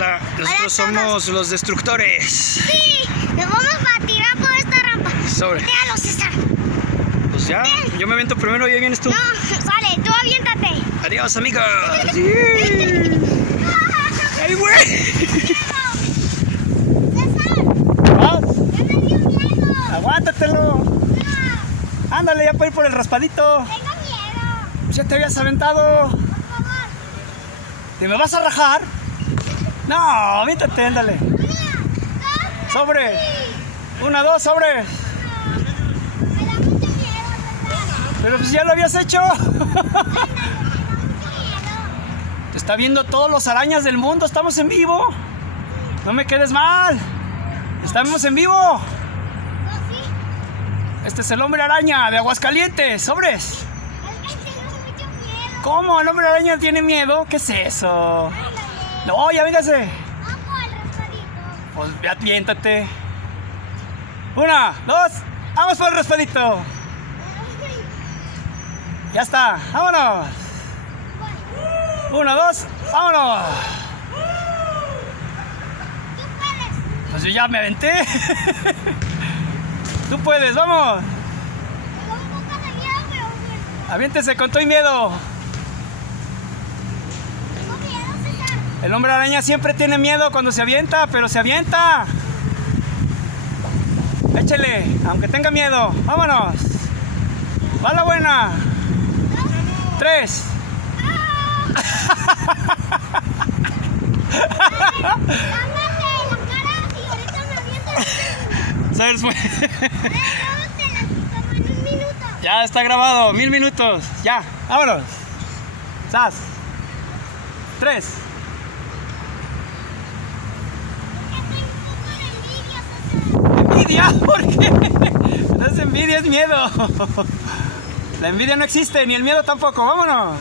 Hola, nosotros somos los destructores. Sí, nos vamos a tirar por esta rampa. Sobre. Déjalo, César. Pues ya, yo me aviento primero y ahí vienes tú. No, sale, tú aviéntate. Adiós, amigos. Sí. ¡Ay, güey! César, ¿Vas? ya me dio miedo. Aguántatelo. No, Ándale, ya para ir por el raspadito. tengo miedo. Ya te habías aventado. Por favor. ¿Te me vas a rajar? No, aviéntate, ándale. Una, dos, Sobre. sí. 1, 2, sobre. Me da mucho miedo, César. Pero pues ya lo habías hecho. Me da mucho miedo. Te está viendo todos los arañas del mundo. Estamos en vivo. No me quedes mal. Estamos en vivo. No, sí. Este es el hombre araña de Aguascalientes. Sobres. Es que tengo mucho miedo. ¿Cómo? ¿El hombre araña tiene miedo? ¿Qué es eso? Ándale. No, ya véngase. Vamos por el raspadito. Pues ya aviéntate. 1, 2. Vamos por el raspadito. Ya está. Vámonos. 1, 2. Vámonos. Tú puedes. Pues yo ya me aventé. Tú puedes, vamos. Tengo un poco de miedo, pero bueno. Aviéntese con todo y miedo. Tengo miedo, César. El hombre araña siempre tiene miedo cuando se avienta, pero se avienta. Échele, aunque tenga miedo. Vámonos. Va la buena. 3. Cámate la cara y ahorita me avientas. ¿Sabes? Como en un minuto. Ya está grabado, 1000 minutos. Ya, vámonos. ¡Sas! 3. Porque tengo un poco de envidia, César. ¿Envidia? ¿Por qué? No es envidia, es miedo. La envidia no existe, ni el miedo tampoco. Vámonos.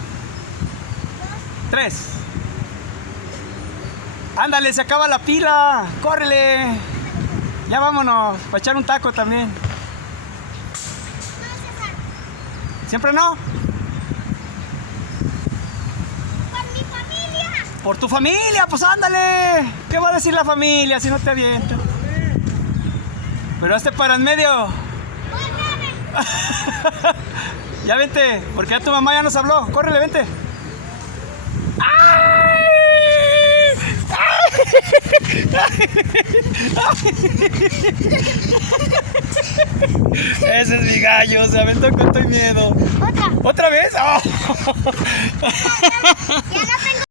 3. Ándale, se acaba la pila. Córrele. Ya vámonos. Para echar un taco también. No, César. ¿Siempre no? Por mi familia. Por tu familia, pues ándale. ¿Qué va a decir la familia si no te avientas? Pero hazte para en medio. Córrele. Ya vente, porque ya tu mamá ya nos habló. Córrele, vente. Ese es mi gallo, se aventó con todo y miedo. Otra. ¿Otra vez? ¡Oh! Ya no tengo.